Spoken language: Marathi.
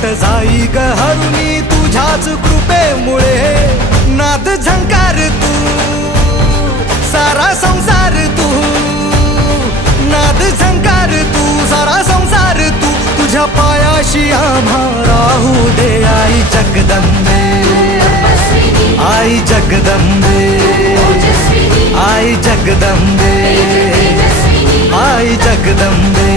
संकट जाई ग हरुनी तुझ्याच कृपेमुळे नाद झंकार तू सारा संसार तू नाद झंकार तू सारा संसार तू तुझ्या पायाशी आम्हा राहू दे आई जगदंबे आई जगदंबे आई जगदंबे आई जगदंबे